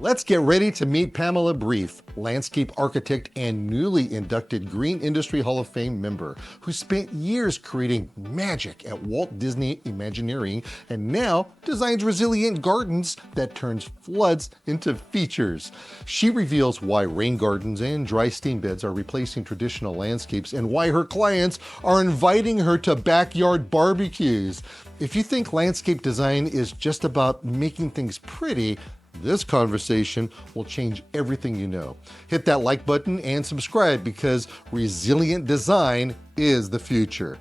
Let's get ready to meet Pamela Brief, landscape architect and newly inducted Green Industry Hall of Fame member, who spent years creating magic at Walt Disney Imagineering and now designs resilient gardens that turns floods into features. She reveals why rain gardens and dry steam beds are replacing traditional landscapes and why her clients are inviting her to backyard barbecues. If you think landscape design is just about making things pretty, this conversation will change everything you know. Hit that like button and subscribe because resilient design is the future.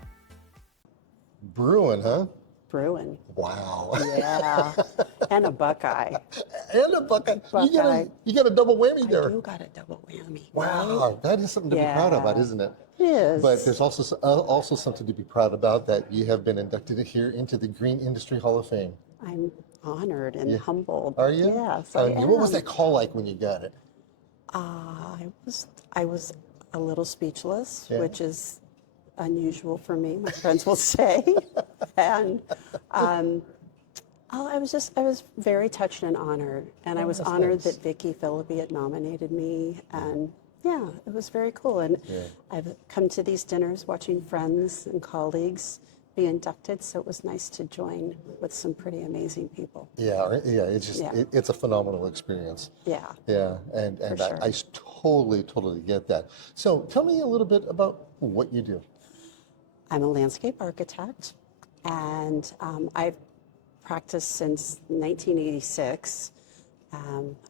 Bruin, huh? Bruin. Wow. Yeah. And a Buckeye. And a Buckeye. Buckeye. You got a double whammy there. I do got a double whammy. Wow, Right? that is something to be proud about, isn't it? It is. But there's also something to be proud about, that you have been inducted here into the Green Industry Hall of Fame. I'm honored and humbled. Are you? Yes, I I am. am. What was that call like when you got it? I was a little speechless, Yeah. which is unusual for me, my friends will say. And I was very touched and honored. And I was that's honored nice. that Vicki Philippi had nominated me. And yeah, it was very cool. And I've come to these dinners watching friends and colleagues be inducted, so it was nice to join with some pretty amazing people. Yeah, it's just, Yeah. it's a phenomenal experience. Yeah. Yeah, and sure. I totally get that. So tell me a little bit about what you do. I'm a landscape architect, and I've practiced since 1986,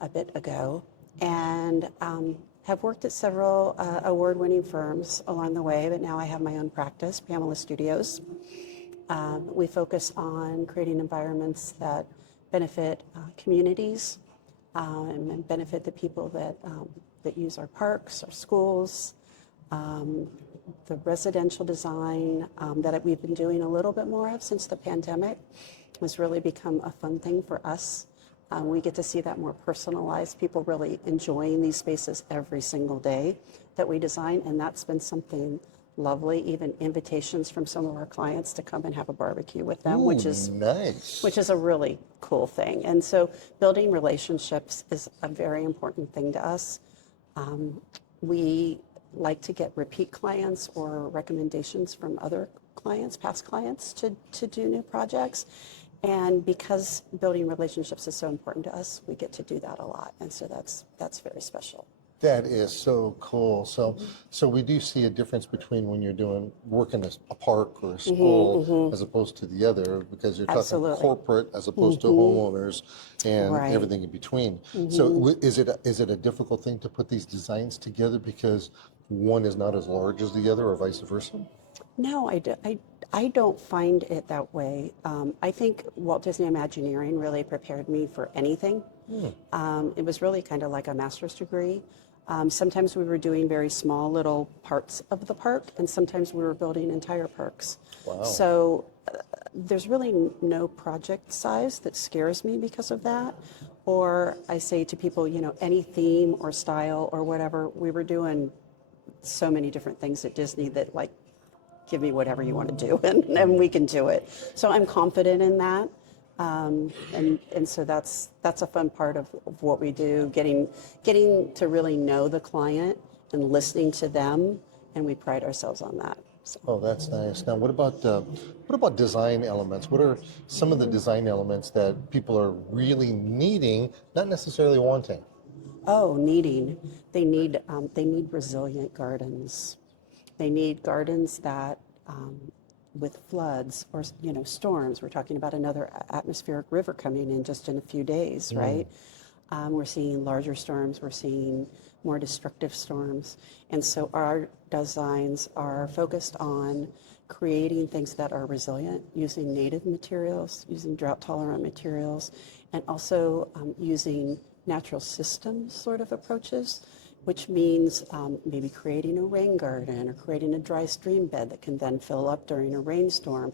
a bit ago, and have worked at several award-winning firms along the way, but now I have my own practice, Pamela Studios. We focus on creating environments that benefit communities and benefit the people that use our parks, our schools, the residential design that we've been doing a little bit more of since the pandemic has really become a fun thing for us. We get to see that more personalized, people really enjoying these spaces every single day that we design, and that's been something lovely. Even invitations from some of our clients to come and have a barbecue with them, which is nice. which is a really cool thing. And so building relationships is a very important thing to us. We like to get repeat clients or recommendations from other clients, past clients, to do new projects. And because building relationships is so important to us, we get to do that a lot. And so that's very special. That is so cool. So we do see a difference between when you're doing work in a park or a school as opposed to the other, because you're Absolutely. talking corporate as opposed to homeowners and Right. everything in between. So is it a difficult thing to put these designs together because one is not as large as the other, or vice versa? No, I don't find it that way. I think Walt Disney Imagineering really prepared me for anything. It was really kind of like a master's degree. Sometimes we were doing very small little parts of the park, and sometimes we were building entire parks. Wow. So there's really no project size that scares me because of that. Or I say to people, any theme or style or whatever, we were doing so many different things at Disney that, like, give me whatever you want to do, and we can do it. So I'm confident in that. And so that's a fun part of what we do, getting to really know the client and listening to them, and we pride ourselves on that. So. Oh, that's nice. Now, what about design elements? What are some of the design elements that people are really needing, not necessarily wanting? Oh, needing. They need resilient gardens. They need gardens that, with floods or storms. We're talking about another atmospheric river coming in just in a few days, right? We're seeing larger storms. We're seeing more destructive storms, and so our designs are focused on creating things that are resilient, using native materials, using drought-tolerant materials, and also using natural systems sort of approaches, which means maybe creating a rain garden or creating a dry stream bed that can then fill up during a rainstorm,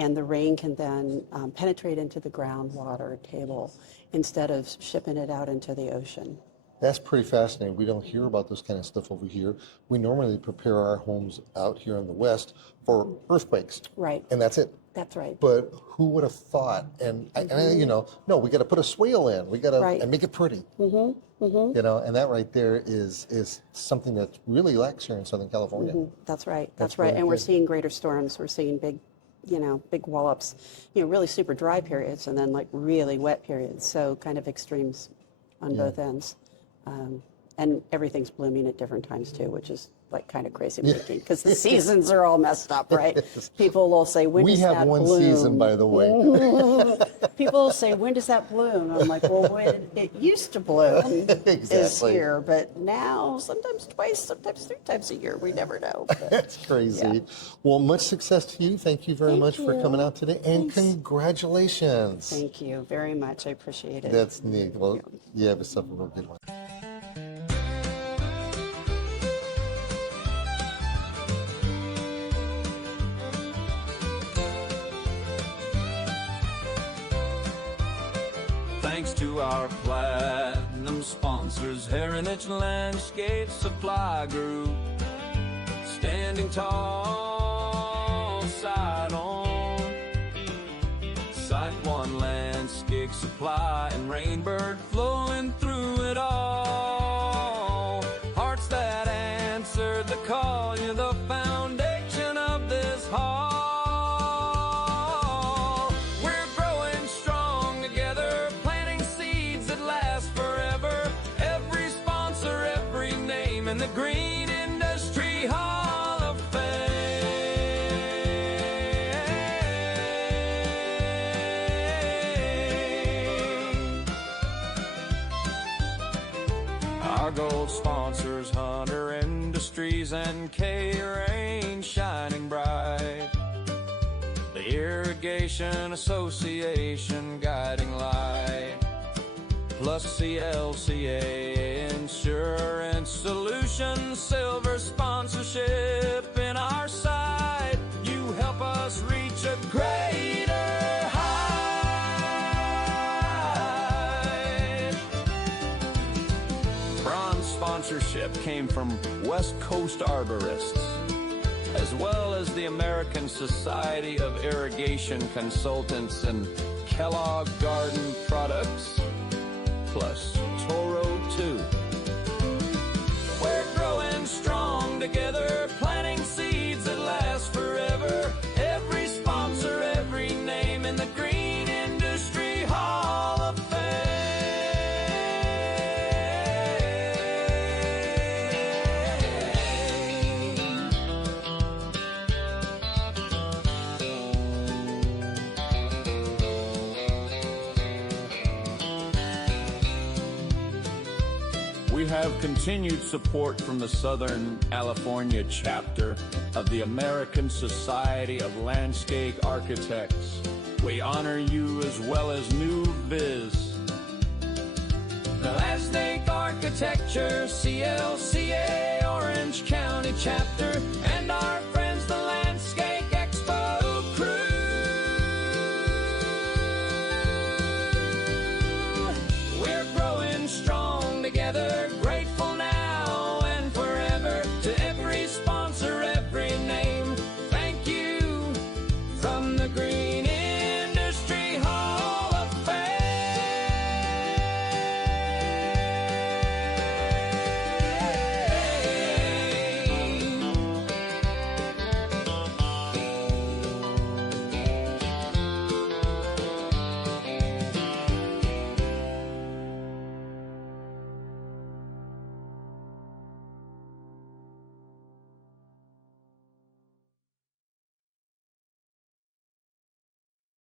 and the rain can then penetrate into the groundwater table instead of shipping it out into the ocean. That's pretty fascinating. We don't hear about this kind of stuff over here. We normally prepare our homes out here in the West for earthquakes. Right. And that's it. That's right. But who would have thought? And, you know, no, we got to put a swale in. We got to Right. and make it pretty. You know, and that right there is something that really lacks here in Southern California. That's right. That's That's right. really And we're good. seeing greater storms. We're seeing big, big wall-ups, really super dry periods and then like really wet periods. So kind of extremes on both ends. And everything's blooming at different times too, which is like kind of crazy making because the seasons are all messed up, right? People will say, when We does have that one bloom? season, by the way. People will say, when does that bloom? I'm like, well, when it used to bloom is Exactly. here, but now sometimes twice, sometimes 3 times a year. We never know. But, That's crazy. Yeah. Well, much success to you. Thank you very Thank much for you. coming out today. And Thanks. congratulations. Thank you very much. I appreciate it. That's neat. Well, you have yourself a real good one. Thanks to our platinum sponsors, Heritage Landscape Supply Group, standing tall, side on. Site One Landscape Supply and Rainbird flowing through it all. Hearts that answered the call, you're the foundation of this hall. We're growing strong together, planting seeds that last forever. Every sponsor, every name in the Green Industry Hall of Fame. Our gold sponsors, Hunter Industries and K-Rain, shining bright. The Irrigation Association, guiding light. Plus CLCA Insurance Solutions, silver sponsorship in our side. You help us reach a greater height. Bronze sponsorship came from West Coast Arborists, as well as the American Society of Irrigation Consultants and Kellogg Garden Products, plus Toro 2. We're growing strong together, planting seeds that last forever. Every sponsor, every name in the Green Industry Hall of We have continued support from the Southern California chapter of the American Society of Landscape Architects. We honor you as well as New Viz, the Landscape Architecture CLCA Orange County chapter, and our